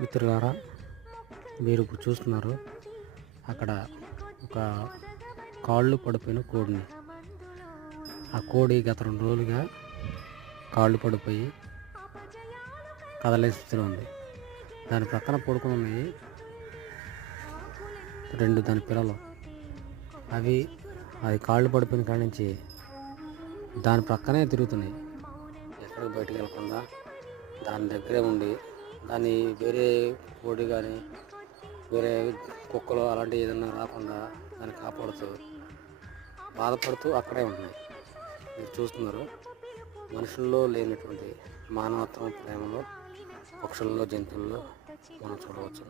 మిత్రులారా, మీరు ఇప్పుడు చూస్తున్నారు అక్కడ ఒక కాళ్ళు పడిపోయిన కోడిని. ఆ కోడి గత 2 రోజులుగా కాళ్ళు పడిపోయి కదలే స్థితిలో ఉంది. దాని ప్రక్కన పడుకుని ఉన్నాయి 2 దాని పిల్లలు. అది కాళ్ళు పడిపోయిన కాడి నుంచి దాని ప్రక్కనే తిరుగుతున్నాయి. ఎక్కడికి బయటికి వెళ్ళకుండా దాని దగ్గరే ఉండి, దాన్ని వేరే కోడి కానీ వేరే కుక్కలు అలాంటివి ఏదైనా రాకుండా దాన్ని కాపాడుతూ బాధపడుతూ అక్కడే ఉంటున్నాయి. మీరు చూస్తున్నారు, మనుషుల్లో లేనటువంటి మానవత్వం ప్రేమలో పక్షుల్లో జంతువుల్లో మనం చూడవచ్చు.